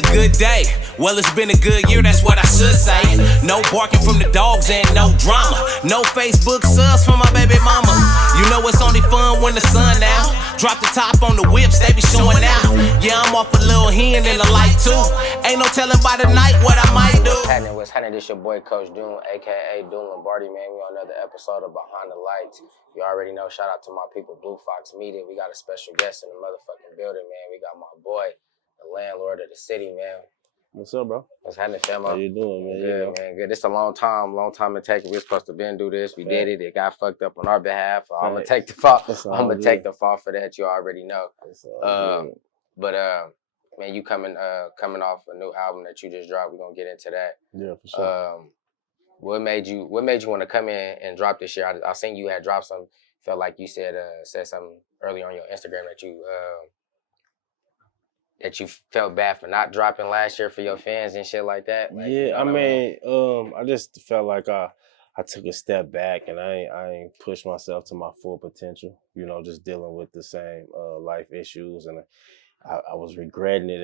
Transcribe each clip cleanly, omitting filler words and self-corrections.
a good day. Well, it's been a good year, that's what I should say. No barking from the dogs and no drama. No Facebook subs for my baby mama. You know it's only fun when the sun out. Drop the top on the whips, they be showing out. Yeah, I'm off a little hen and a light too. Ain't no telling by the night what I might do. What's happening? This your boy Coach Doom, aka Doom Lombardi, man. We on another episode of Behind the Lights. You already know, shout out to my people, Blue Fox Media. We got a special guest in the motherfucking building, man. We got my boy, the landlord of the city, man. What's up, bro? What's happening, fam? How you doing, man? Good, man. Good. This a long time in taking. We were supposed to do this. We did it. It got fucked up on our behalf. I'm gonna take the fault. I'm gonna take the fault for that. You already know. But man, you coming off a new album that you just dropped. We're gonna get into that. Yeah, for sure. What made you want to come in and drop this year? I seen you had dropped some. Felt like you said something earlier on your Instagram that you felt bad for not dropping last year for your fans and shit like that. Like, yeah, I mean, I just felt like I took a step back and I ain't pushed myself to my full potential. You know, just dealing with the same life issues, and I was regretting it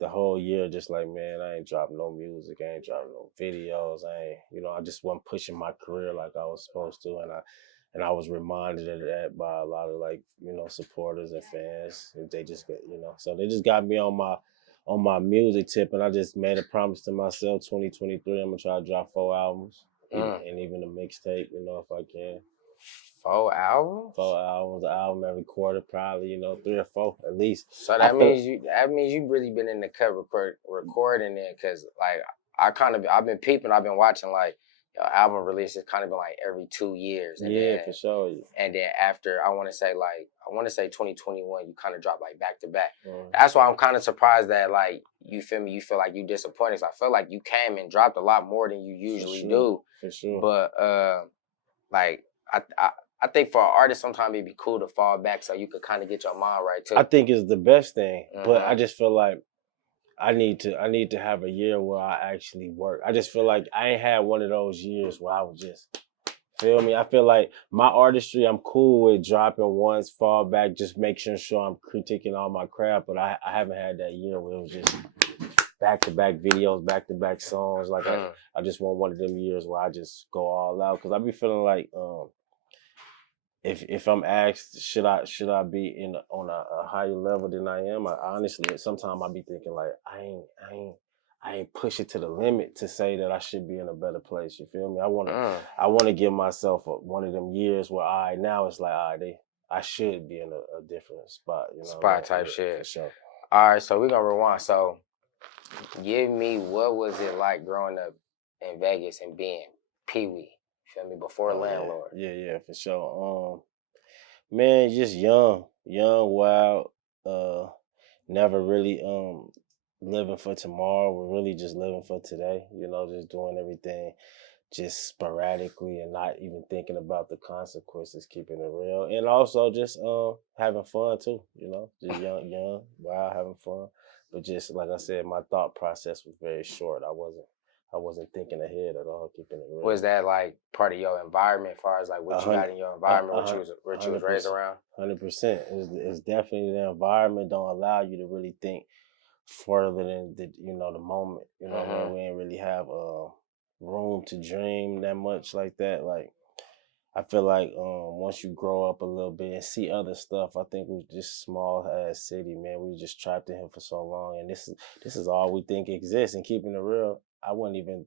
the whole year. Just like, man, I ain't dropped no music, I ain't dropped no videos, I just wasn't pushing my career like I was supposed to, and I was reminded of that by a lot of supporters and fans. They just got, so they just got me on my music tip, and I just made a promise to myself, 2023, I'm gonna try to drop 4 albums, and even a mixtape, if I can. 4 albums? 4 albums, an album every quarter, probably, 3 or 4 at least. So that means you really been in the cut recording it, cause like I've been peeping, I've been watching like your album releases kind of been like every 2 years. And yeah, for sure. And then after I want to say 2021, you kind of dropped like back to back. That's why I'm kind of surprised that like you feel me, you feel like you disappointed. So I feel like you came and dropped a lot more than you usually do. For sure. But like I think for an artist, sometimes it'd be cool to fall back so you could kind of get your mind right too. I think it's the best thing, but I just feel like I need to have a year where I actually work. I just feel like I ain't had one of those years where I was just, feel me? I feel like my artistry, I'm cool with dropping once, fall back, just making sure I'm critiquing all my craft, but I haven't had that year where it was just back-to-back videos, back-to-back songs. Like I just want one of them years where I just go all out, because I be feeling like if I'm asked should I be on a higher level than I am, I honestly sometimes I be thinking like I ain't push it to the limit to say that I should be in a better place. You feel me? I want to give myself one of them years where now it's like I should be in a different spot. Spot type shit. For sure. All right, so we're gonna rewind. So give me, what was it like growing up in Vegas and being Pee Wee? Feel me? Before Landlord. Yeah, for sure. Man, just young, wild, never really living for tomorrow. We're really just living for today, just doing everything just sporadically and not even thinking about the consequences, keeping it real. And also just having fun too, just young, wild, having fun. But just like I said, my thought process was very short. I wasn't thinking ahead at all, keeping it real. Was that like part of your environment, as far as like what you got in your environment, what you was raised around? 100%. It's definitely the environment don't allow you to really think further than the moment. We ain't really have room to dream that much like that. Like I feel like once you grow up a little bit and see other stuff, I think we're just small ass city, man. We just trapped in here for so long, and this is all we think exists. And keeping it real, I wasn't even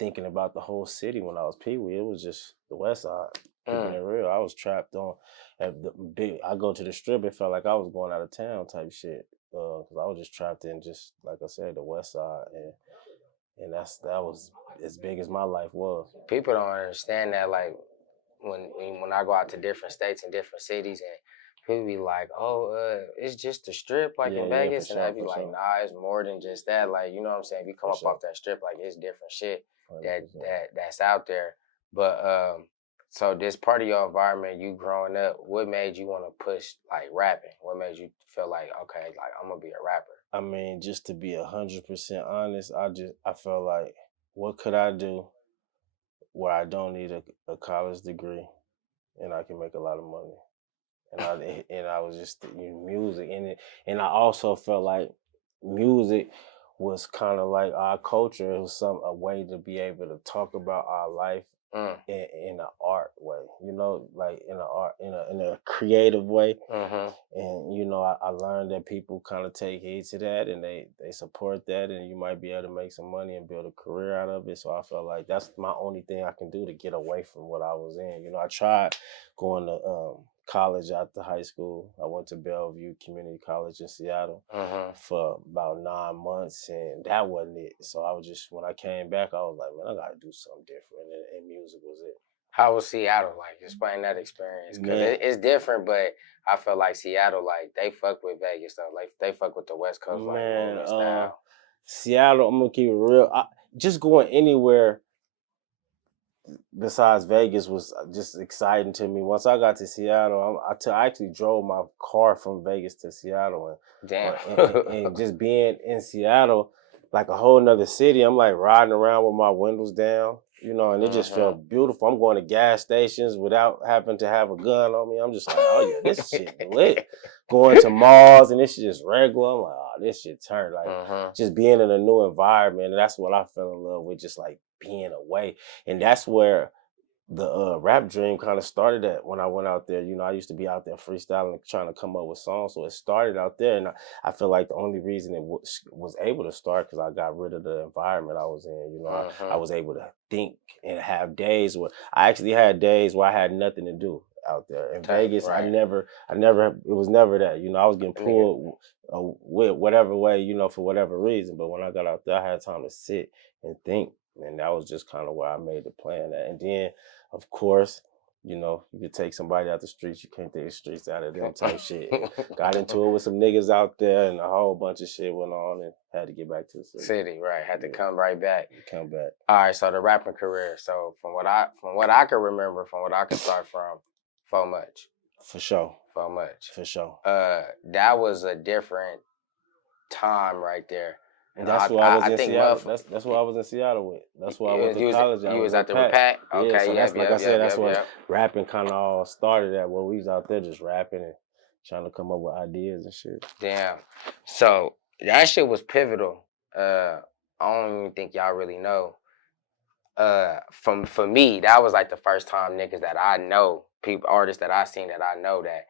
thinking about the whole city when I was Pee Wee. It was just the West Side. Keeping it real, I was trapped on I go to the Strip. It felt like I was going out of town type shit, because I was just trapped in, just like I said, the West Side, and that was as big as my life was. People don't understand that, like. When I go out to different states and different cities, and people be like, it's just the Strip, like in Vegas, and I be like, nah, it's more than just that. Like, you know what I'm saying? If you come off that Strip, like it's different shit that's out there. But so this part of your environment, you growing up, what made you want to push like rapping? What made you feel like, okay, like I'm gonna be a rapper? I mean, just to be 100% honest, I felt like, what could I do where I don't need a college degree and I can make a lot of money? And I was just music, and I also felt like music was kind of like our culture. It was a way to be able to talk about our life in an art way, you know, like in a creative way. And you know, I learned that people kind of take heed to that, and they support that, and you might be able to make some money and build a career out of it. So I felt like that's my only thing I can do to get away from what I was in. You know, I tried going to college after high school. I went to Bellevue Community College in Seattle for about 9 months, and that wasn't it. So I was just, when I came back, I was like, man, I gotta do something different, and music was it. How was Seattle like? Explain that experience, because it's different, but I feel like Seattle, like, they fuck with Vegas though. Like, they fuck with the West Coast, like, movement style. Seattle, I'm gonna keep it real. Just going anywhere besides Vegas was just exciting to me. Once I got to Seattle, I actually drove my car from Vegas to Seattle, and just being in Seattle, like a whole nother city. I'm like riding around with my windows down, you know, and it just felt beautiful. I'm going to gas stations without having to have a gun on me. I'm just like, oh yeah, this shit lit. Going to malls and this shit just regular. I'm like, oh, this shit turned. Like just being in a new environment, and that's what I fell in love with. Just like being away. And that's where the rap dream kind of started at when I went out there. You know, I used to be out there freestyling, trying to come up with songs. So it started out there. And I feel like the only reason it was able to start because I got rid of the environment I was in. You know, I was able to think and have days where I actually had days where I had nothing to do out there. In Vegas, I never, it was never that. You know, I was getting pulled with whatever way, you know, for whatever reason. But when I got out there, I had time to sit and think. And that was just kind of where I made the plan at. And then, of course, you know, you could take somebody out the streets, you can't take the streets out of them type shit. Got into it with some niggas out there, and a whole bunch of shit went on, and had to get back to the city. Right, had to come right back. Come back. All right, so the rapping career. So from what I can remember, from what I can start from, So Much. For sure. So Much. For sure. That was a different time right there. And that's why I was in Seattle. That's why I was in Seattle with. That's why I went to college. You was at the Repat? Okay, yeah. So that's like I said. That's what rapping kind of all started at. Where we was out there just rapping and trying to come up with ideas and shit. Damn. So that shit was pivotal. I don't even think y'all really know. For me, that was like the first time niggas that I know, artists that I seen that I know that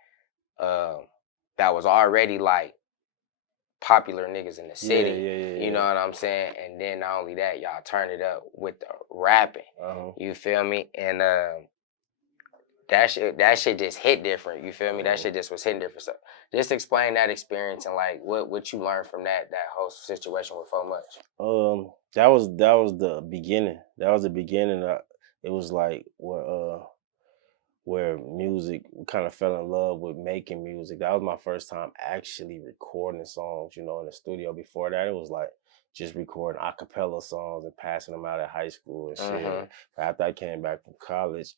that was already like popular niggas in the city, you know what I'm saying? And then not only that, y'all turn it up with the rapping, you feel me? And that shit just hit different, you feel me? That shit just was hitting different. So just explain that experience and like what you learned from that whole situation with So Much. That was the beginning. That was the beginning. It was like where music, kind of fell in love with making music. That was my first time actually recording songs, you know, in the studio. Before that, it was like just recording a cappella songs and passing them out at high school and shit. But after I came back from college,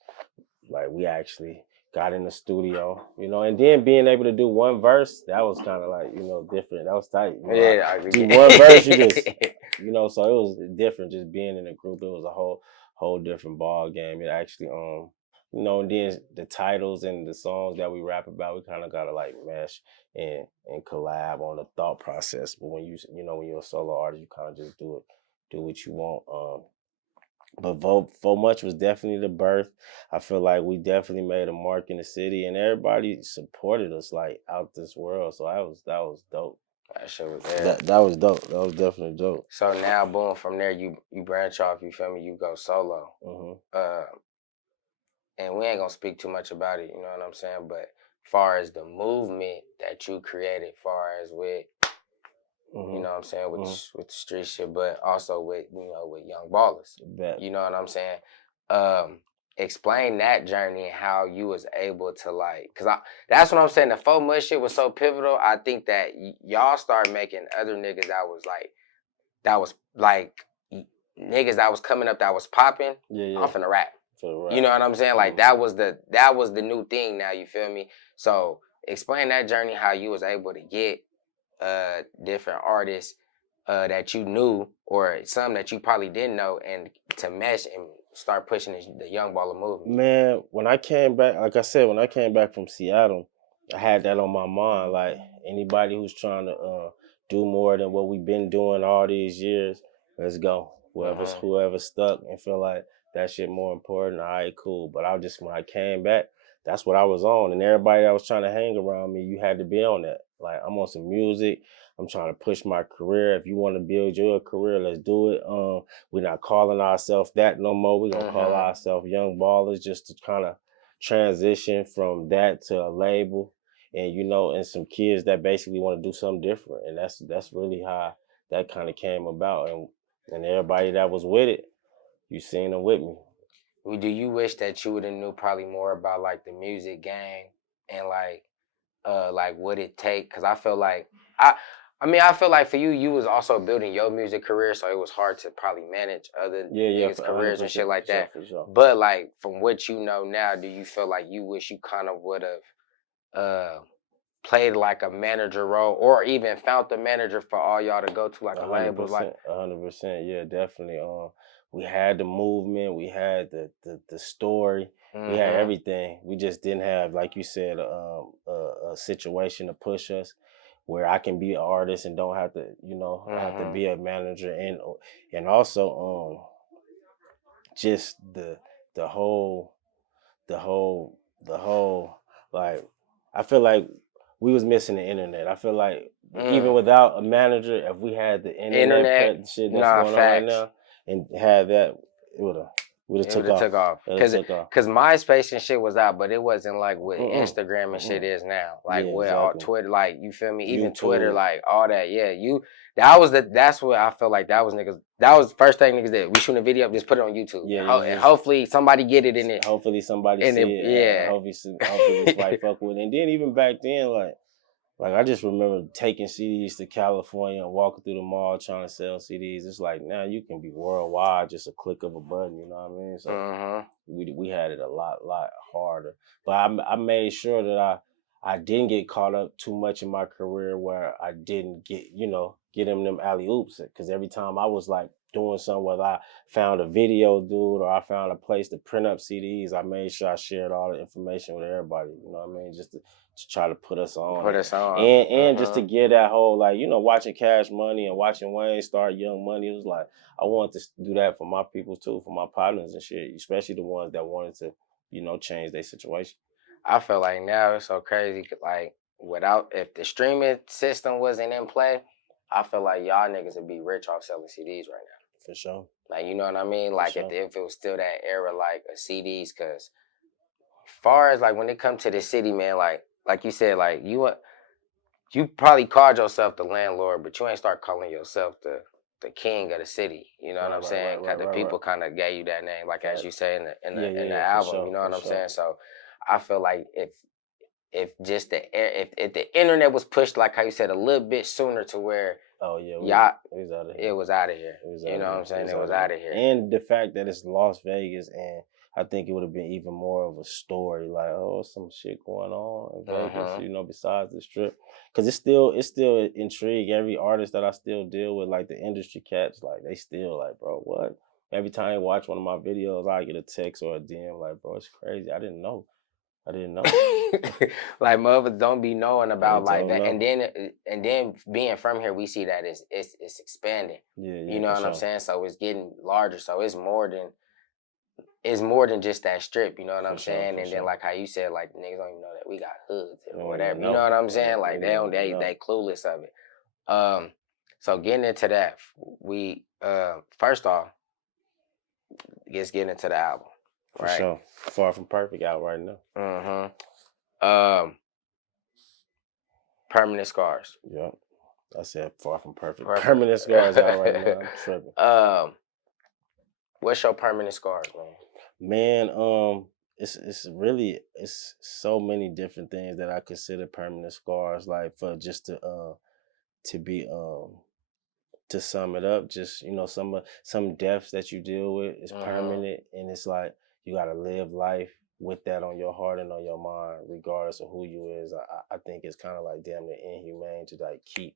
like we actually got in the studio, you know, and then being able to do one verse, that was kind of like, you know, different. That was tight. You know, I do one verse, you just, you know, so it was different just being in a group. It was a whole different ball game. It actually, you know, and then the titles and the songs that we rap about, we kind of gotta like mesh and collab on the thought process. But when you know, when you're a solo artist, you kind of just do what you want. But So Much was definitely the birth. I feel like we definitely made a mark in the city, and everybody supported us like out this world. So that was dope. That shit was there. That was dope. That was definitely dope. So now, boom, from there you branch off. You feel me? You go solo. And we ain't gonna speak too much about it, you know what I'm saying? But far as the movement that you created, far as with, you know what I'm saying, with the street shit, but also with, you know, with Young Ballers. You know what I'm saying? Explain that journey and how you was able to like, cause that's what I'm saying. The So Much shit was so pivotal. I think that y'all started making other niggas that was like niggas that was coming up that was popping. I'm finna rap. You know what I'm saying? Like that was the new thing now, you feel me? So explain that journey, how you was able to get different artists that you knew or some that you probably didn't know and to mesh and start pushing the Young Baller movement. Man, when I came back, like I said, when I came back from Seattle, I had that on my mind. Like anybody who's trying to do more than what we've been doing all these years. Let's go. Whoever stuck and feel like that shit more important, all right, cool. But when I came back, that's what I was on. And everybody that was trying to hang around me, you had to be on that. Like, I'm on some music. I'm trying to push my career. If you want to build your career, let's do it. We're not calling ourselves that no more. We're gonna call ourselves Young Ballers, just to kind of transition from that to a label. And and some kids that basically want to do something different. And that's really how that kind of came about. And everybody that was with it, you seen them with me. Do you wish that you would have knew probably more about like the music game and like what it take? Because I feel like I feel like for you was also building your music career, so it was hard to probably manage other niggas' careers and shit like that. For sure. But like from what you know now, do you feel like you wish you kind of would have played like a manager role, or even found the manager for all y'all to go to like a label? Like 100%, yeah, definitely. We had the movement, we had the story, we had everything. We just didn't have, like you said, a situation to push us where I can be an artist and don't have to, have to be a manager, and also just the whole the whole the whole like I feel like we was missing the internet. I feel like even without a manager, if we had the internet shit that's going on right now and had that, it would have took off. Cause MySpace and shit was out, but it wasn't like what Instagram and shit is now. Like all Twitter, like you feel me? Even YouTube. Twitter, like all that. Yeah, that's what I feel like that was niggas. That was the first thing niggas did. We shoot a video, just put it on YouTube. Yeah, and hopefully somebody get it in it. Hopefully somebody see it. Yeah. Hopefully somebody fuck with it. And then even back then, like I just remember taking CDs to California and walking through the mall trying to sell CDs. It's like now you can be worldwide, just a click of a button. You know what I mean? So we had it a lot harder. But I made sure that I didn't get caught up too much in my career where I didn't get them alley oops. Because every time I was like doing something, whether I found a video dude or I found a place to print up CDs, I made sure I shared all the information with everybody. You know what I mean? Just to try to put us on. And just to get that whole, like, watching Cash Money and watching Wayne start Young Money, it was like, I wanted to do that for my people too, for my partners and shit, especially the ones that wanted to, change their situation. I feel like now it's so crazy, like, if the streaming system wasn't in play, I feel like y'all niggas would be rich off selling CDs right now. For sure. Like, you know what I mean? Like, if it was still that era, like, of CDs, because far as, like, when it comes to the city, man, like you said, like, you probably called yourself the landlord, but you ain't start calling yourself the king of the city. You know what I'm saying? Because the people kind of gave you that name, like as you say in the album. Sure, you know what I'm saying? So I feel like if the internet was pushed, like how you said, a little bit sooner to where it was out of here. It was out of here. You know what I'm saying? It was out of here. And the fact that it's Las Vegas, and I think it would have been even more of a story, like, some shit going on in Vegas, besides the strip. Because it's still intrigue every artist that I still deal with, like the industry cats, like they still like, bro, what? Every time they watch one of my videos, I get a text or a DM like, bro, it's crazy. I didn't know. Like mother don't be knowing about like that, and then being from here, we see that it's expanding. You know what I'm saying? So it's getting larger. So it's more than just that strip. You know what I'm saying? And then like how you said, like niggas don't even know that we got hoods or whatever. You know what I'm saying? Like they clueless of it. So getting into that, we first off, just getting into the album. For sure. Far From Perfect out right now. Permanent Scars. Yep. I said Far From Perfect. Permanent Scars out right now. I'm tripping. What's your permanent scars, man? Man, it's so many different things that I consider permanent scars. Like for just to be to sum it up, just some deaths that you deal with is permanent, and it's like you gotta live life with that on your heart and on your mind, regardless of who you is. I think it's kind of like damn near inhumane to like keep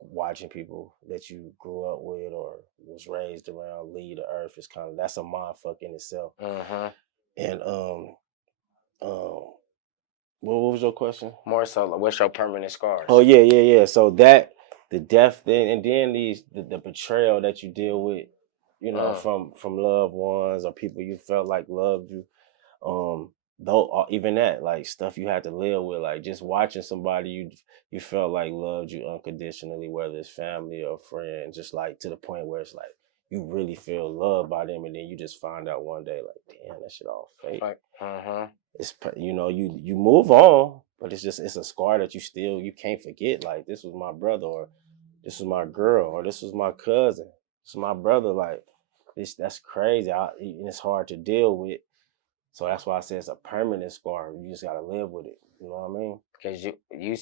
watching people that you grew up with or was raised around leave the earth. It's kind of, that's a mind fuck in itself. And what was your question? More so, what's your permanent scars? Oh yeah. So that the death thing, and then the betrayal that you deal with, you know, from loved ones or people you felt like loved you. Though even that, like stuff you had to live with, like just watching somebody you felt like loved you unconditionally, whether it's family or friend, just like to the point where it's like you really feel loved by them, and then you just find out one day, like, damn, that shit all fake. It's, you know, you move on, but it's a scar that you can't forget. Like, this was my brother, or this was my girl, or this was my cousin, this is my brother. Like, that's crazy. And it's hard to deal with. So that's why I say it's a permanent scar. You just gotta live with it. You know what I mean? Because you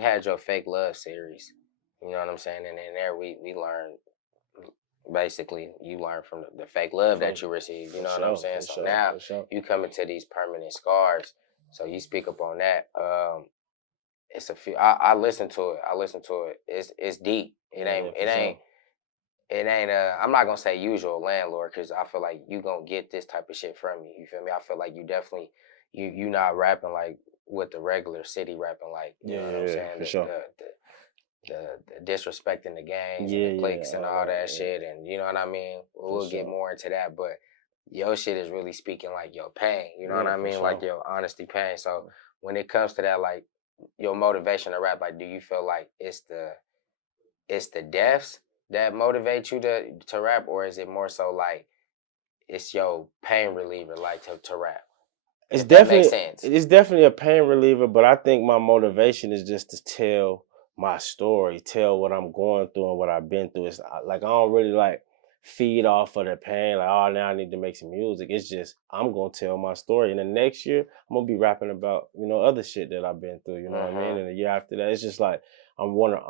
had your fake love series. You know what I'm saying? And in there we learned, basically, you learn from the fake love that you received. You know what I'm saying? So now you come into these permanent scars. So you speak up on that. It's a few. I listen to it. It's deep. It ain't. I'm not gonna say usual landlord, because I feel like you gonna get this type of shit from me. You feel me? I feel like you definitely you not rapping like what the regular city rapping like. You know what I'm saying? For sure. The disrespecting the gangs and the cliques and all that shit, and you know what I mean. We'll get more into that, but your shit is really speaking like your pain. You know what I mean? Like your honesty pain. So when it comes to that, like your motivation to rap, like do you feel like it's the deaths that motivate you to rap, or is it more so like it's your pain reliever, like to rap? It's if that definitely makes sense. It's definitely a pain reliever, but I think my motivation is just to tell my story, tell what I'm going through and what I've been through. It's like I don't really like feed off of the pain, like, oh, now I need to make some music. It's just I'm gonna tell my story, and the next year I'm gonna be rapping about, you know, other shit that I've been through. You know what I mean? And the year after that, it's just like I wanna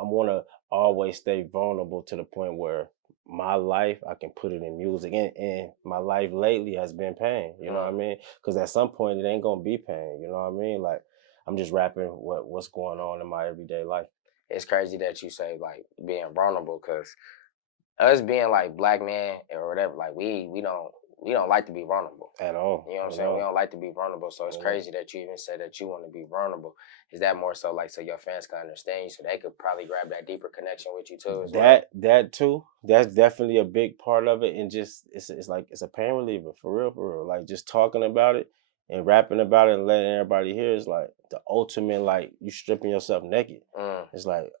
always stay vulnerable to the point where my life, I can put it in music, and my life lately has been pain. You know what I mean? Because at some point it ain't gonna be pain. You know what I mean? Like I'm just rapping what's going on in my everyday life. It's crazy that you say like being vulnerable, because us being like black men or whatever, like we don't like to be vulnerable At all. You know what I'm saying? We don't like to be vulnerable, so it's crazy that you even said that you want to be vulnerable. Is that more so like so your fans can understand you, so they could probably grab that deeper connection with you too as well? That too. That's definitely a big part of it, and just it's like it's a pain reliever for real, for real. Like just talking about it and rapping about it and letting everybody hear is like the ultimate. Like you stripping yourself naked. It's like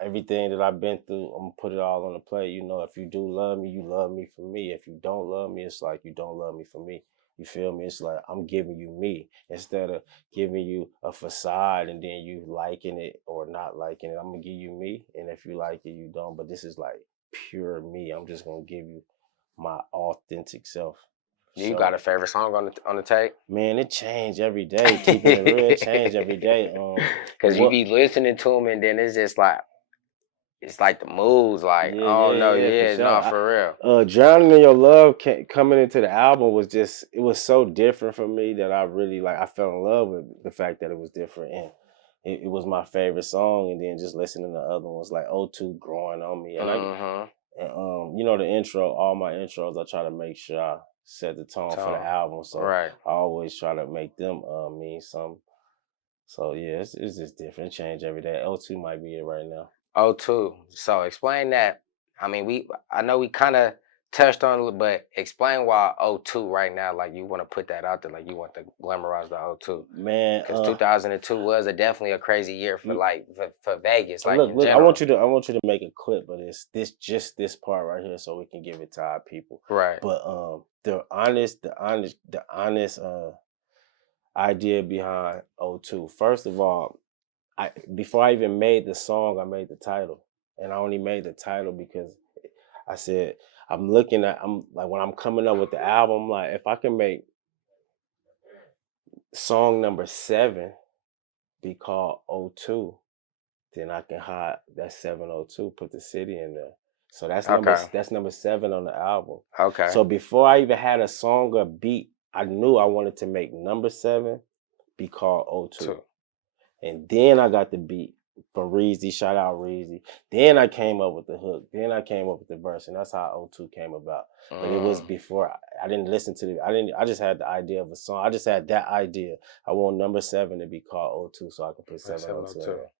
everything that I've been through, I'm gonna put it all on the plate. You know, if you do love me, you love me for me. If you don't love me, it's like you don't love me for me. You feel me? It's like I'm giving you me instead of giving you a facade and then you liking it or not liking it. I'm gonna give you me, and if you like it, you don't. But this is like pure me. I'm just gonna give you my authentic self. You got a favorite song on the tape? Man, it changed every day. Keeping it real, it changed every day. Because you be listening to them and then it's just like it's like the moods, like for real. Drowning in Your Love coming into the album was just, it was so different for me that I really like, I fell in love with the fact that it was different, and it was my favorite song. And then just listening to other ones like O2 growing on me, and you know, the intro, all my intros, I try to make sure I set the tone for the album, so I always try to make them mean something. So yeah, it's just different. It change every day. O2 might be it right now. O2. So explain that. I mean, I know we kind of touched on it, but explain why O2 right now. Like you want to put that out there, like you want to glamorize the O2. Man, because 2002 was definitely a crazy year for for Vegas. Like look, in general. I want you to make a clip of this part right here, so we can give it to our people. Right. But the honest idea behind O2. First of all, before I even made the song, I made the title. And I only made the title because I said, I'm like, when I'm coming up with the album, like, if I can make song number 7 be called O2, then I can hide that 702, put the city in there. So that's number 7 on the album. Okay. So before I even had a song or beat, I knew I wanted to make number 7 be called O2. And then I got the beat from Reezy, shout out Reezy. Then I came up with the hook. Then I came up with the verse, and that's how O2 came about. But it was before I didn't listen to I just had the idea of a song. I just had that idea. I want number 7 to be called O2, so I could put 702 in there.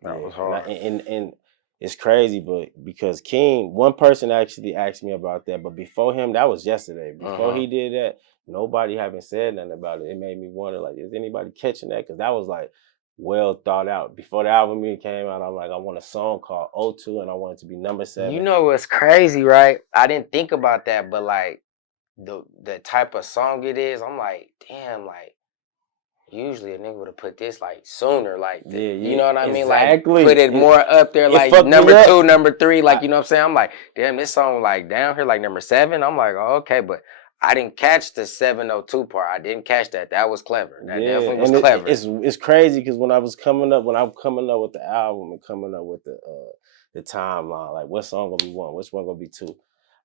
That was hard. And it's crazy, but because King, one person actually asked me about that, but before him, that was yesterday. Before he did that, nobody haven't said nothing about it. It made me wonder, like, is anybody catching that? Because that was like well thought out. Before the album even came out, I'm like, I want a song called O2 and I want it to be number 7. You know what's crazy, right? I didn't think about that, but like the type of song it is, I'm like, damn, like usually a nigga would have put this like sooner, like you know what I mean? Like put it more up there, like number 2, number 3, like you know what I'm saying? I'm like, damn, this song like down here like number 7. I'm like, oh, okay, but I didn't catch the 702 part. I didn't catch that. That was clever. That definitely was clever. It's crazy because when I'm coming up with the album and coming up with the timeline, like what song gonna be 1, which one gonna be 2.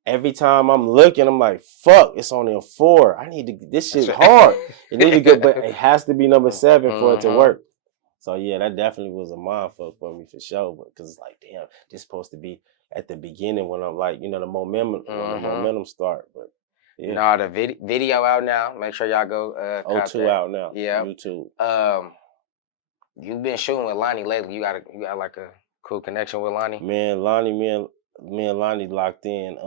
Every time I'm looking, I'm like, fuck, it's only a 4. I need to this shit's hard. It need to go, but it has to be number 7 for it to work. So yeah, that definitely was a mindfuck for me for sure. But because it's like, damn, this supposed to be at the beginning when I'm like, you know, the momentum start. But yeah. No, the video out now. Make sure y'all go O2 out now. Yeah. YouTube. You've been shooting with Lonnie lately. You got like a cool connection with Lonnie? Man, me and Lonnie locked in.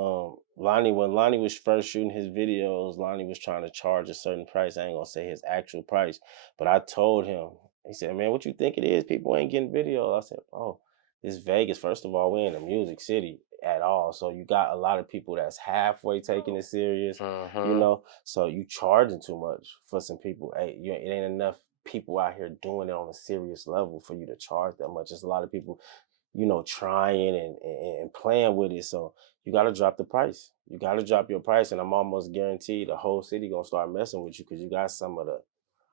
When Lonnie was first shooting his videos, Lonnie was trying to charge a certain price. I ain't gonna say his actual price, but I told him, he said, man, what you think it is? People ain't getting videos. I said, oh, it's Vegas. First of all, we in a music city at all. So you got a lot of people that's halfway taking it serious, you know? So you charging too much for some people. Hey, it ain't enough people out here doing it on a serious level for you to charge that much. There's a lot of people, you know, trying and playing with it. So you got to drop the price. You got to drop your price. And I'm almost guaranteed the whole city going to start messing with you because you got some of the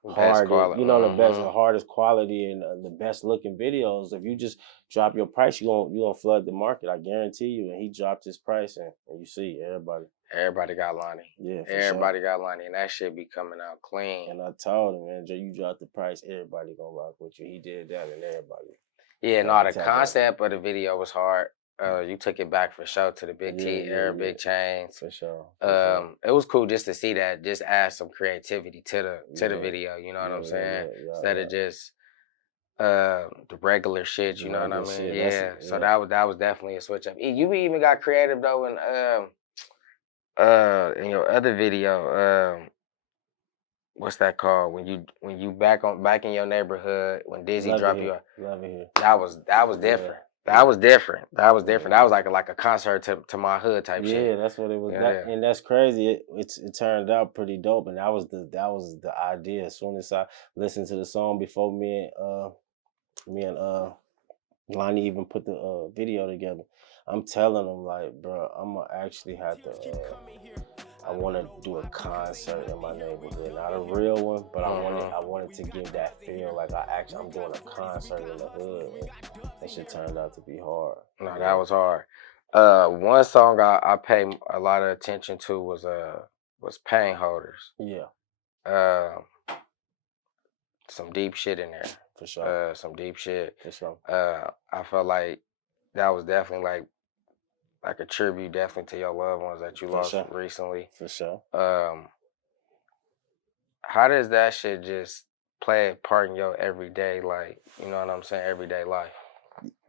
hardest, you know, the best and hardest quality and the best looking videos. If you just drop your price, you're gonna flood the market. I guarantee you. And he dropped his price and you see Everybody got Lonnie. Yeah, everybody got Lonnie, and that shit be coming out clean. And I told him, man, Joe, you drop the price, everybody gonna rock with you. He did that, and everybody. Yeah, no, the concept of the video was hard. You took it back for sure to the big T, big chains. For sure. It was cool just to see that. Just add some creativity to the video. You know what I'm saying? Instead of just the regular shit. You know what I mean? Yeah. So that was definitely a switch up. You even got creative though in your other video. What's that called? When you back in your neighborhood when Dizzy dropped you. Love it here. That was different. That was different. That was different. That was like a concert to my hood type shit. Yeah, that's what it was. And that's crazy. It turned out pretty dope. And that was the idea. As soon as I listened to the song before me and Lonnie even put the video together, I'm telling him like, bro, I'm gonna actually have to. I want to do a concert in my neighborhood, not a real one, but I wanted to give that feel like I'm doing a concert in the hood. And that shit turned out to be hard. No, that was hard. One song I pay a lot of attention to was Pain Holders. Yeah. Some deep shit in there. For sure. Some deep shit. For sure. I felt like that was definitely like a tribute definitely to your loved ones that you lost recently. For sure. How does that shit just play a part in your everyday, like, you know what I'm saying, everyday life?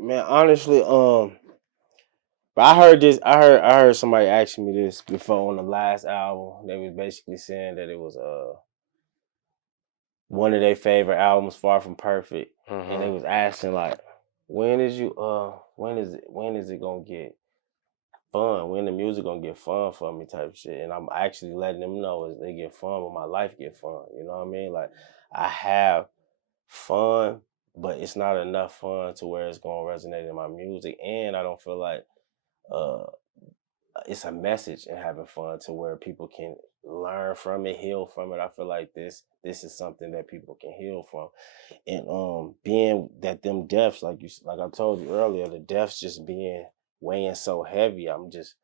Man, honestly, but I heard somebody asking me this before on the last album. They was basically saying that it was one of their favorite albums, Far From Perfect. And they was asking like, when is it gonna get fun? When the music gonna get fun for me type of shit? And I'm actually letting them know as they get fun when my life get fun. You know what I mean? Like I have fun, but it's not enough fun to where it's gonna resonate in my music. And I don't feel like it's a message in having fun to where people can learn from it, heal from it. I feel like this is something that people can heal from. And being that them deaths, like I told you earlier, the deaths just weighing so heavy, I'm just,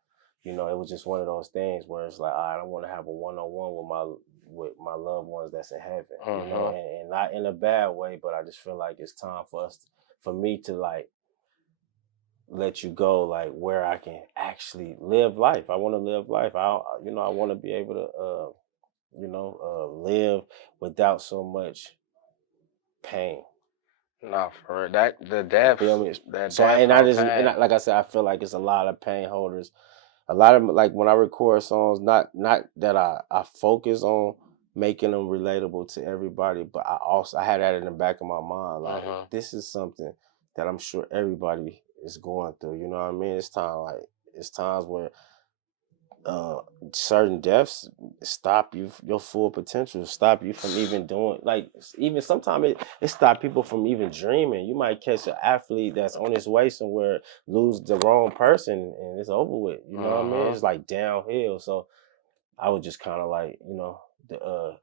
you know, it was just one of those things where it's like, I don't want to have a one-on-one with my loved ones that's in heaven, you know, and not in a bad way, but I just feel like it's time for me to like let you go, like where I can actually live life. I want to live life. I want to be able to, live without so much pain. No, for real. That the depth, Feel me? that So depth on pain. like I said, I feel like it's a lot of pain holders. A lot of like when I record songs, not that I focus on making them relatable to everybody, but I had that in the back of my mind. Like this is something that I'm sure everybody is going through. You know what I mean? It's times where uh certain deaths stop your full potential, stop you from even doing like even sometimes it stop people from even dreaming. You might catch an athlete that's on his way somewhere, lose the wrong person, and it's over with. You know what I mean? It's like downhill. So I was just kind of like,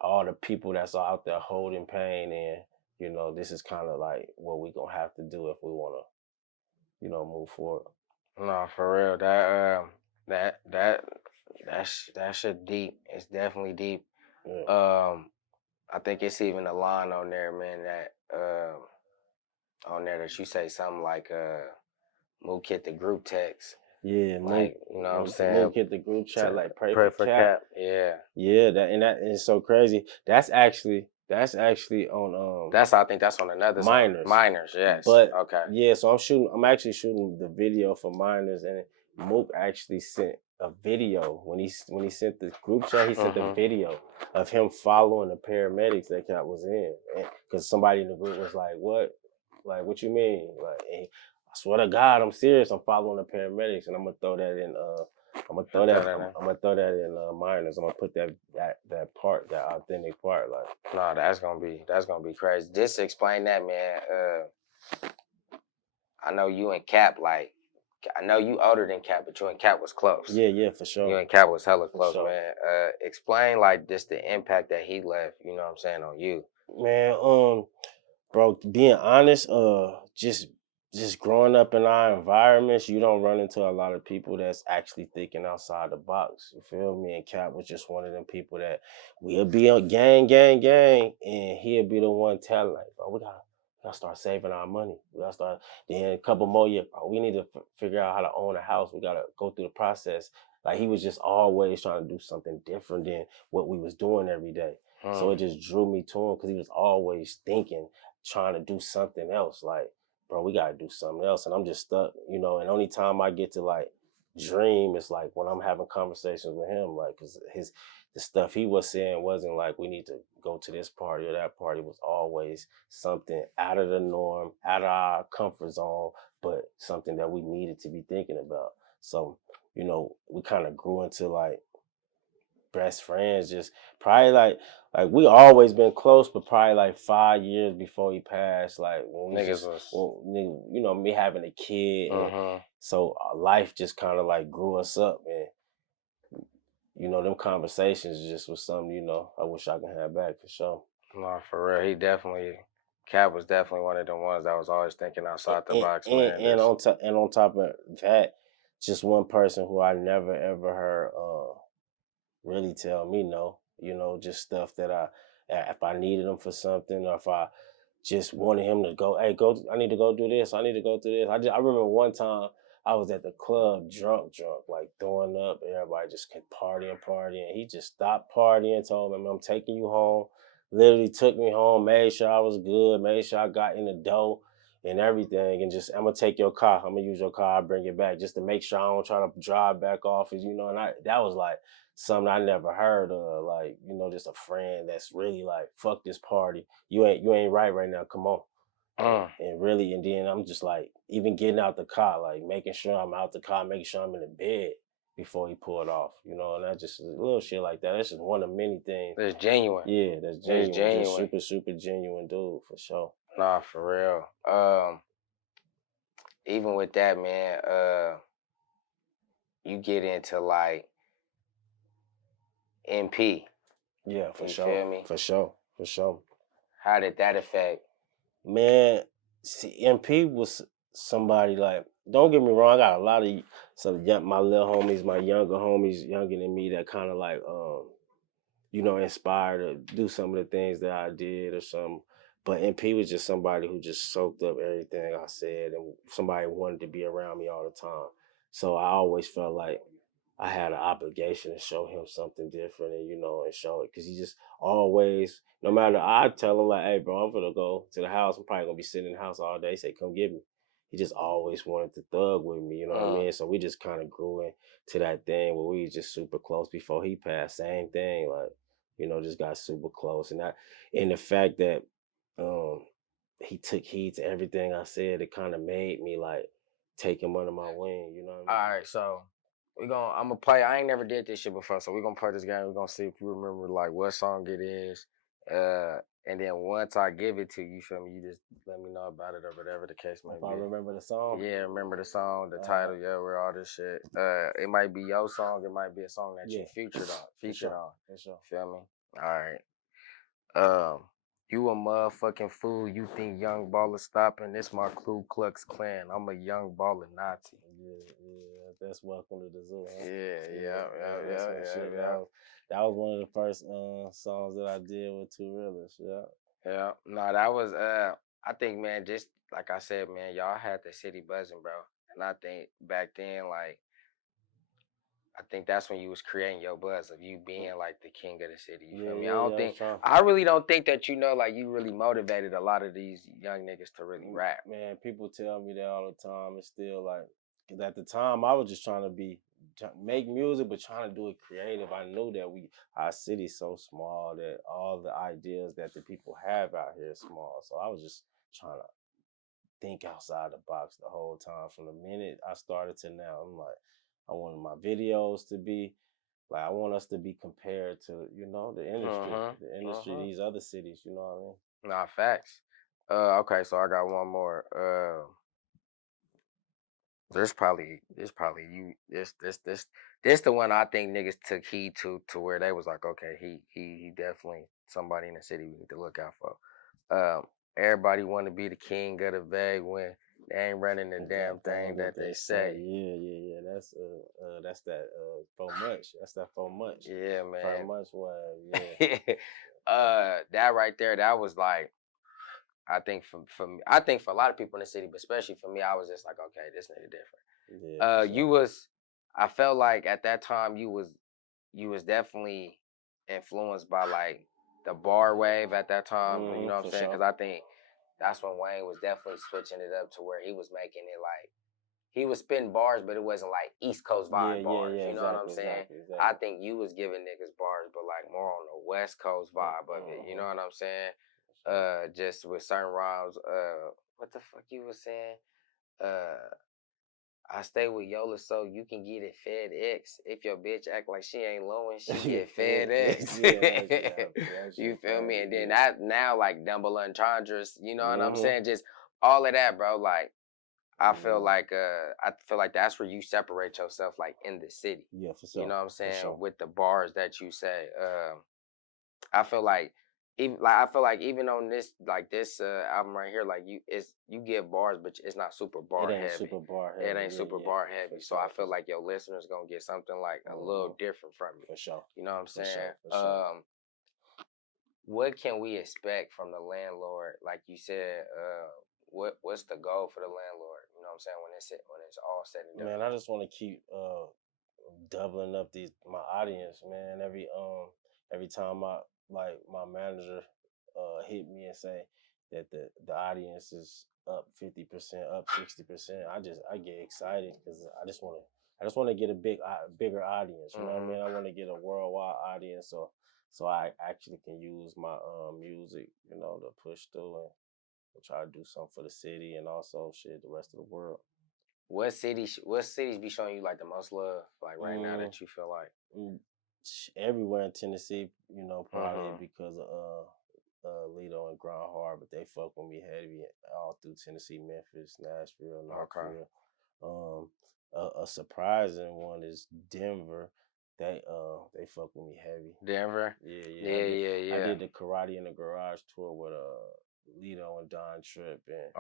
all the people that's out there holding pain, and this is kind of like what we gonna have to do if we want to move forward. No, for real. That shit deep. It's definitely deep. Yeah. I think it's even a line on there, man, that on there that you say something like Mook hit the group text. Yeah, Like, you know what I'm saying? Mook hit the group chat like pray Pray for for Cap. Cap. Yeah. Yeah, that is so crazy. That's actually on I think that's on another song. Minors. Minors, yes. But okay. yeah, so I'm actually shooting the video for Minors, and Mook actually sent a video when he sent the group chat. He sent a video of him following the paramedics that Cap was in, because somebody in the group was like, "What? Like, what you mean? Like, I swear to God, I'm serious. I'm following the paramedics, and I'm gonna throw that in. I'm gonna throw that in Minors. I'm gonna put that part, that authentic part, like. No, that's gonna be crazy. Just to explain that, man. I know you and Cap, like, I know you older than Cap, but you and Cap was close. Yeah, for sure. You and Cap was hella close, sure. man. Explain like just the impact that he left. You know what I'm saying, on you. Man, bro, being honest, just growing up in our environments, you don't run into a lot of people that's actually thinking outside the box. You feel me? And Cap was just one of them people that we'll be on gang, and he'll be the one telling, like, bro, we gotta start saving our money. We gotta start. Then a couple more years, bro, we need to figure out how to own a house. We gotta go through the process. Like, he was just always trying to do something different than what we was doing every day. So it just drew me to him because he was always thinking, trying to do something else. Like, bro, we gotta do something else. And I'm just stuck, And only time I get to like dream is like when I'm having conversations with him, like, cause the stuff he was saying wasn't like we need to go to this party or that party. It was always something out of the norm, out of our comfort zone, but something that we needed to be thinking about. So, we kind of grew into like best friends, just probably like we always been close, but probably like 5 years before he passed, like when we me having a kid, and so life just kind of like grew us up, and them conversations just was something I wish I could have back for sure. No, for real. Cap was definitely one of the ones that was always thinking outside the box, man. And on top of that, just one person who I never ever heard really tell me no. Just stuff that if I needed him for something, or if I just wanted him to go, hey, go, I need to go do this. I need to go do this. I remember one time I was at the club drunk, like throwing up, and everybody just kept partying. He just stopped partying, told me, I'm taking you home. Literally took me home, made sure I was good, made sure I got in the dough and everything, and just, I'm gonna take your car. I'm gonna use your car, I'll bring it back, just to make sure I don't try to drive back off, and that was like something I never heard of, like, just a friend that's really like, fuck this party. You ain't right now. Come on. And really, and then I'm just like, even getting out the car, like making sure I'm out the car, making sure I'm in the bed before he pulled off, and that just a little shit like that. That's just one of many things. That's genuine. Yeah, that's genuine. Just super, super genuine dude, for sure. Nah, for real. Even with that, man, you get into like MP. Yeah, for you sure. Feel me? For sure. How did that affect? Man, see, MP was somebody like, don't get me wrong, I got a lot of my little homies, my younger homies, younger than me, that kind of like inspired to do some of the things that I did or something. But MP was just somebody who just soaked up everything I said, and somebody wanted to be around me all the time. So I always felt like I had an obligation to show him something different, and and show it because he just always, no matter, I tell him like, hey, bro, I'm gonna go to the house. I'm probably gonna be sitting in the house all day. He say, come get me. He just always wanted to thug with me, you know what I mean? So we just kind of grew into that thing where we was just super close before he passed. Same thing, like, just got super close, and the fact that um he took heed to everything I said, it kind of made me like take him under my wing, you know what I mean? All right, so I'm gonna play. I ain't never did this shit before, so we're gonna play this game. We're gonna see if you remember like what song it is. And then once I give it to you, feel me, you just let me know about it or whatever the case may If I be. remember the song. Yeah, remember the song, the title, yeah, where all this shit. It might be your song, it might be a song that you featured on. For sure. Feel me? All right. Um, you a motherfucking fool. You think young baller stopping? This my Ku Klux Klan. I'm a young baller Nazi. Yeah. That's Welcome to the Zoo, huh? Yeah. That's my shit. That was one of the first songs that I did with Two Realers. Yeah. Yeah. No, that was I think, man, just like I said, man, y'all had the city buzzing, bro. And I think back then, like, I think that's when you was creating your buzz of you being like the king of the city. You feel me? I really don't think that like you really motivated a lot of these young niggas to really rap. Man, people tell me that all the time. It's still like, cause at the time I was just trying to make music, but trying to do it creative. I knew that our city's so small that all the ideas that the people have out here is small. So I was just trying to think outside the box the whole time. From the minute I started to now, I'm like, I wanted my videos to be like, I want us to be compared to, the industry, these other cities. You know what I mean? Nah, facts. Okay, so I got one more. There's probably you this the one I think niggas took heed to where they was like, okay, he definitely somebody in the city we need to look out for. Everybody want to be the king of the bag when they ain't running the damn thing that they say. Yeah. That's that for much. That's that for much. Yeah, For man. much yeah. That right there, that was like, I think for me, I think for a lot of people in the city, but especially for me, I was just like, okay, this nigga different. Yeah. You was, I felt like at that time you was definitely influenced by like the bar wave at that time. You know what I'm saying? Because I think that's when Wayne was definitely switching it up to where he was making it like he was spitting bars, but it wasn't like East Coast vibe bars. You know what I'm saying? Exactly. I think you was giving niggas bars, but like more on the West Coast vibe of it. You know what I'm saying? Just with certain rhymes. What the fuck you was saying? I stay with Yola so you can get it FedEx. If your bitch act like she ain't lowing, she get FedEx. You feel me? And then that now like double entendres, you know what I'm saying? Just all of that, bro. Like I feel like that's where you separate yourself like in the city. Yeah, for sure. You know what I'm saying? Sure. With the bars that you say. I feel like even on this album right here, like you get bars, but it's not super bar heavy. Super bar heavy. It ain't super bar heavy. So I feel like your listeners gonna get something like a little different from you. For sure. You know what I'm saying? For sure. What can we expect from the landlord? Like you said, what's the goal for the landlord? You know what I'm saying, when it's all said and done? Man, I just want to keep doubling up my audience, man. Every time my manager hit me and say that the audience is up 50%, up 60%, I get excited because I just want to get a bigger audience. You know what I mean? I want to get a worldwide audience, so I actually can use my music, to push through and try to do something for the city and also shit the rest of the world. What cities be showing you like the most love, like right now that you feel like? Everywhere in Tennessee, probably because of Lido and Ground Hard, but they fuck with me heavy all through Tennessee, Memphis, Nashville, Knoxville. A surprising one is Denver. They fuck with me heavy. Denver? Yeah. I did the Karate in the Garage tour with Lido and Don Tripp, and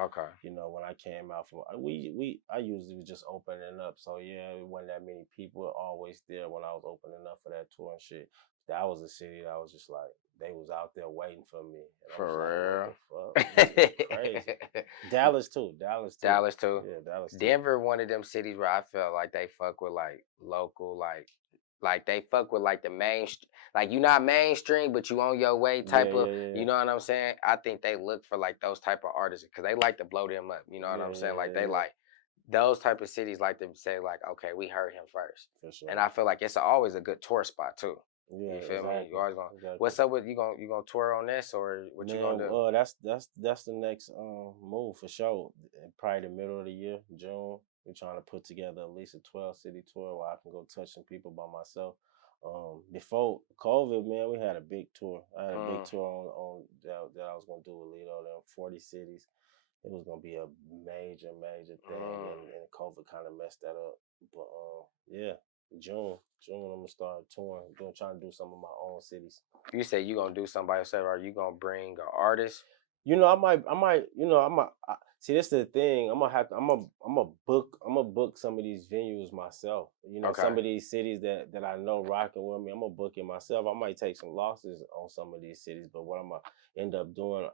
when I came out from I usually was just opening up, so yeah, it wasn't that many people always there when I was opening up for that tour and shit. that was a city that I was just like, they was out there waiting for me. And I was like, For what the fuck? This is crazy. Dallas too. Dallas too. Yeah, Dallas too. Denver, one of them cities where I felt like they fuck with like local, like they fuck with like the like you not mainstream, but you on your way type of, you know what I'm saying? I think they look for like those type of artists because they like to blow them up. You know what I'm saying? Like they like those type of cities like to say like, okay, we heard him first. For sure. And I feel like it's always a good tour spot too. Yeah, you feel me? You always gonna. Exactly. What's up with you? Gonna tour on this or what you gonna do? That's the next move for sure. Probably the middle of the year, June. We're trying to put together at least a 12-city tour where I can go touch some people by myself. Before COVID, man, we had a big tour. I had a big tour on that I was gonna do with Lido. Them 40 cities. It was gonna be a major thing, and COVID kind of messed that up. But yeah, June, I'm gonna start touring, trying to do some of my own cities. You say you gonna do something by yourself, or are you gonna bring an artist? You know, I might, see, this is the thing. I'm gonna book some of these venues myself. You know, some of these cities that I know rocking with me, I'm gonna book it myself. I might take some losses on some of these cities, but what I'm gonna end up doing,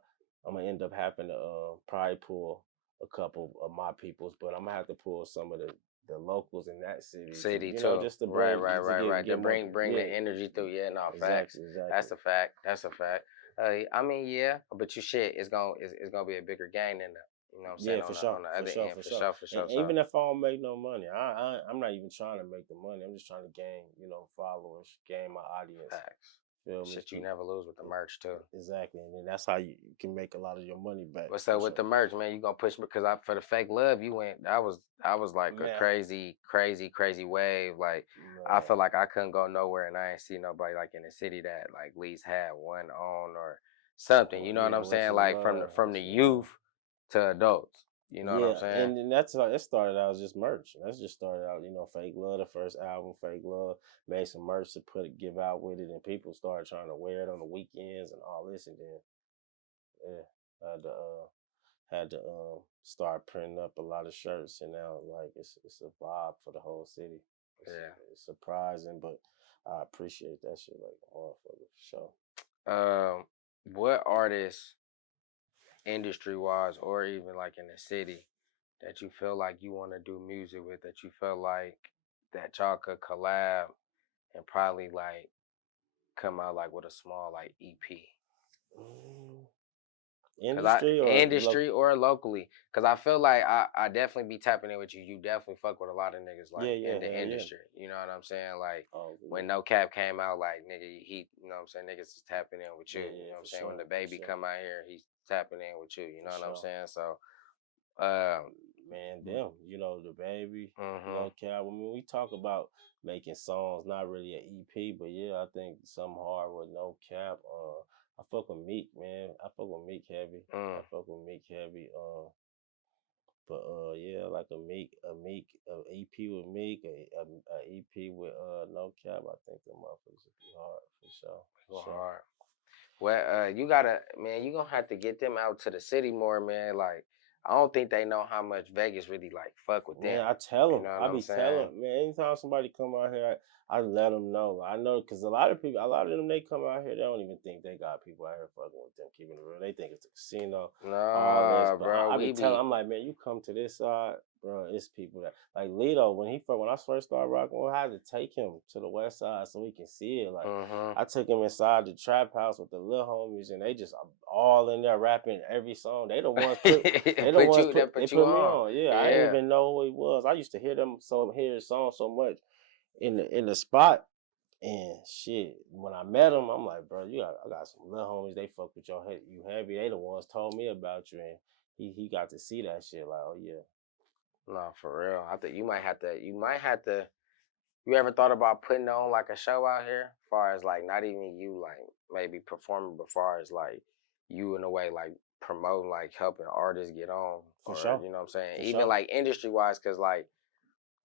I'm gonna end up having to probably pull a couple of my peoples, but I'm gonna have to pull some of the locals in that city too. know, just to bring, right. To bring the energy through. Yeah, no, facts. Exactly. That's a fact. I mean, yeah, but you shit, it's gonna be a bigger gain than that. You know what I'm saying? Yeah, for sure. On the other end, for sure. And even if I don't make no money, I'm not even trying to make the money. I'm just trying to gain, followers, gain my audience. Facts. Feel Shit, me? you never lose with the merch too. Exactly, and then that's how you can make a lot of your money back. What's up with the merch, man? You gonna push because for the fake love you went. I was like a crazy wave. Like I feel like I couldn't go nowhere and I ain't see nobody like in the city that like at least had one on or something. You know what I'm saying? Like from the youth to adults. You know what I'm saying? And that's how it started out as just merch. That's just started out, Fake Love, the first album, Fake Love, made some merch to give out with it, and people started trying to wear it on the weekends and all this, and then had to start printing up a lot of shirts, and now like it's a vibe for the whole city. It's surprising, but I appreciate that shit like a motherfucker for sure. What artists, industry wise or even like in the city, that you feel like you want to do music with, that you feel like that y'all could collab and probably like come out like with a small like EP? Industry or locally, because I feel like I definitely be tapping in with you. You definitely fuck with a lot of niggas like in the industry. You know what I'm saying? Like when No Cap came out, like nigga, he, you know what I'm saying, niggas is tapping in with you. You know what I'm saying? When the baby come out here, he's tapping in with you. You know what I'm saying? So, man, them, the baby, No Cap. I mean, we talk about making songs, not really an EP, but yeah, I think something hard with No Cap. I fuck with Meek, man. I fuck with Meek heavy. But yeah, like a EP with Meek, a EP with No Cap. I think the motherfuckers would be hard for sure. Hard. Well, you gotta, man. You gonna have to get them out to the city more, man. Like I don't think they know how much Vegas really like fuck with them. Man, I tell them. I be telling, man. Anytime somebody come out here, I let them know. I know because a lot of them, they come out here, they don't even think they got people out here fucking with them, keeping it real. They think it's a casino. All this, bro. I be telling, I'm like, man, you come to this side, bro. It's people that like Lido when I first started rocking, I had to take him to the west side so we can see it. Like I took him inside the trap house with the little homies, and they just all in there rapping every song. They the ones put me on. Yeah, I didn't even know who he was. I used to hear his song so much in the spot, and shit. When I met him, I'm like, bro, I got some little homies. They fuck with you heavy. They the ones told me about you, and he got to see that shit. Like, oh yeah. No, for real. I think you might have to. You ever thought about putting on like a show out here? As far as like not even you like maybe performing, but as far as like you in a way like promoting, like helping artists get on. For sure. You know what I'm saying? Even like industry wise, cause like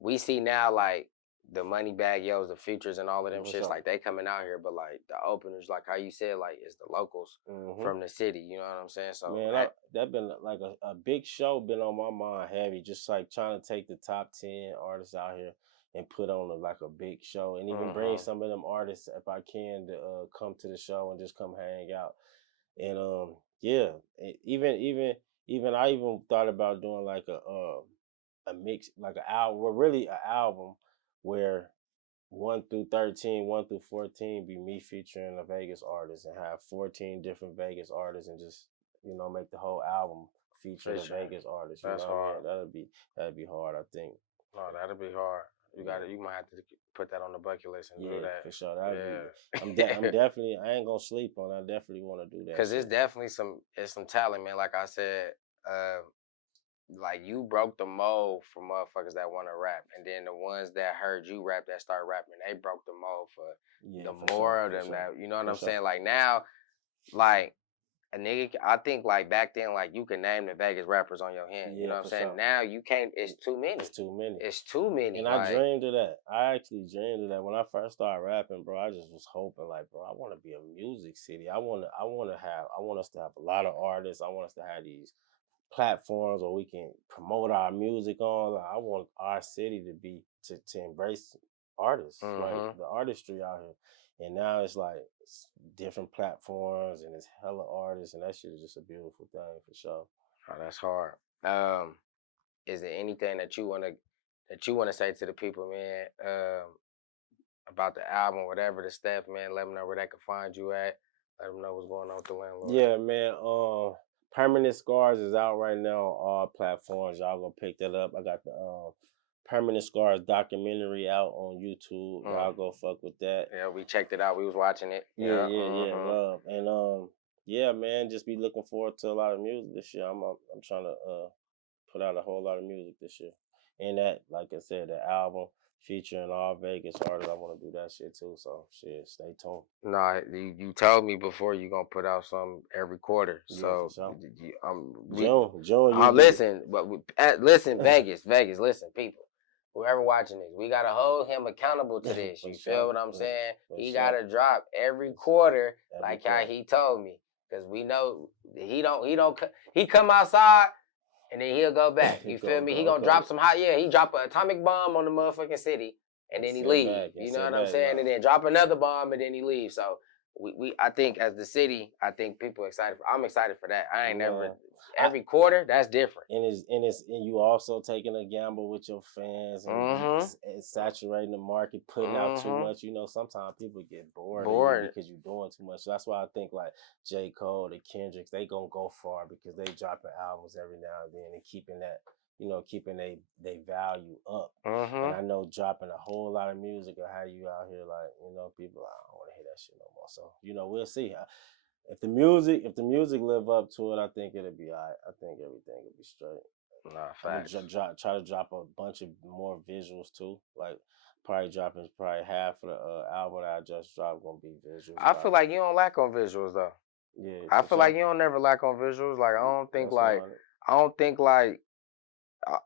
we see now like the Money Bag Yos, the Futures and all of them shits, like they coming out here, but like the openers, like how you said, like it's the locals from the city. You know what I'm saying? So man, that been like a big show been on my mind heavy, just like trying to take the top 10 artists out here and put on a big show, and even bring some of them artists if I can to come to the show and just come hang out. And yeah, even I even thought about doing like a mix, like an album, well, really an album where 1 through 13, 1 through 14 be me featuring a Vegas artist, and have 14 different Vegas artists, and just, make the whole album feature a Vegas artist. That's hard. That'd be hard, I think. No, that'd be hard. You might have to put that on the bucket list and do that. For sure. I'm definitely. I ain't gonna sleep on it. I definitely want to do that. Cause it's definitely some talent, man. Like I said, like you broke the mold for motherfuckers that want to rap, and then the ones that heard you rap that start rapping, they broke the mold for more of them. That, you know what I'm saying? Like now, like a nigga, I think like back then, like you can name the Vegas rappers on your hand. You know what I'm saying? Now you can't. It's too many. It's too many. And I dreamed of that. I actually dreamed of that when I first started rapping, bro. I just was hoping, like, bro, I want to be a music city. I want us to have a lot of artists. I want us to have these platforms where we can promote our music on. Like, I want our city to embrace artists, like the artistry out here. And now it's like different platforms, and it's hella artists, and that shit is just a beautiful thing for sure. Oh, that's hard. Is there anything that you wanna say to the people, man, about the album, whatever the stuff, man? Let them know where they can find you at. Let them know what's going on with The Landlord. Yeah, man. Permanent Scars is out right now on all platforms. Y'all gonna pick that up. I got the Permanent Scars documentary out on YouTube. Y'all go fuck with that. Yeah, we checked it out. We was watching it. Yeah. Love. And yeah, man, just be looking forward to a lot of music this year. I'm trying to put out a whole lot of music this year. And that, like I said, the album featuring all Vegas artists, I want to do that shit too. So shit, stay tuned. Nah, you told me before you gonna put out some every quarter. So June. Listen, Vegas, listen, people. Whoever watching this, we gotta hold him accountable to this. You feel what I'm saying? He gotta drop every quarter, like how he told me, because we know he come outside and then he'll go back. You feel me? He gonna drop some he drop an atomic bomb on the motherfucking city, and then he leave. You know what I'm saying? And then drop another bomb, and then he leave. So I think as the city, I think people excited. I'm excited for that. I ain't never. Every quarter, that's different. And you also taking a gamble with your fans and saturating the market, putting out too much. You know, sometimes people get bored because you're doing too much. So that's why I think like J. Cole, the Kendricks, they gonna go far because they dropping albums every now and then and keeping that, keeping they value up. And I know dropping a whole lot of music will have you out here like, people, I don't want to hear that shit no more. So, we'll see. If the music live up to it, I think it'll be all right. I think everything will be straight. Nah, facts. Try to drop a bunch of more visuals too. Like dropping half of the album that I just dropped gonna be visuals. I feel like you don't lack on visuals though. Yeah. I feel like you don't never lack on visuals. Like I don't think like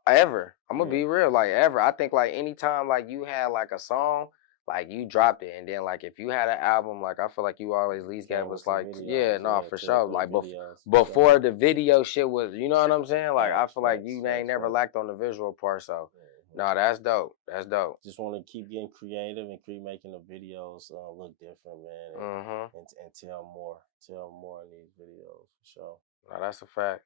ever. I'm gonna be real, like ever. I think like anytime like you had like a song, like you dropped it, and then like if you had an album, like I feel like you always at least gave us like for sure. Like before the video shit was, you know what I'm saying? Like I feel like you ain't never lacked on the visual part. So no, that's dope. That's dope. Just want to keep getting creative and keep making the videos look different, man, and tell more in these videos for sure. No, that's a fact.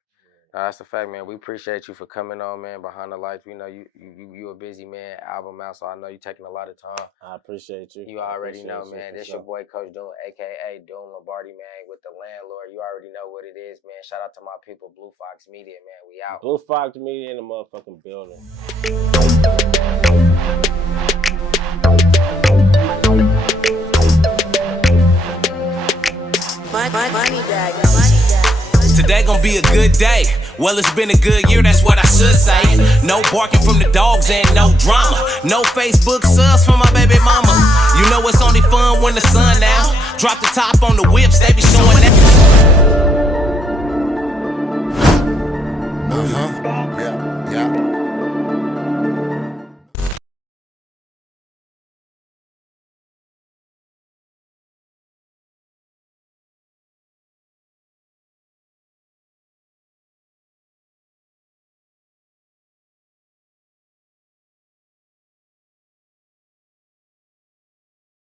No, that's a fact, man. We appreciate you for coming on, man. Behind the Lights, we know you a busy man. Album out, so I know you taking a lot of time. I appreciate you. You already know, man. This your boy Coach Doom, aka Doom Lombardi, man, with The Landlord. You already know what it is, man. Shout out to my people, Blue Fox Media, man. We out. Blue Fox Media in the motherfucking building. Money bag. Today gon' be a good day. Well, it's been a good year, that's what I should say. No barking from the dogs and no drama. No Facebook subs for my baby mama. You know it's only fun when the sun out. Drop the top on the whips, they be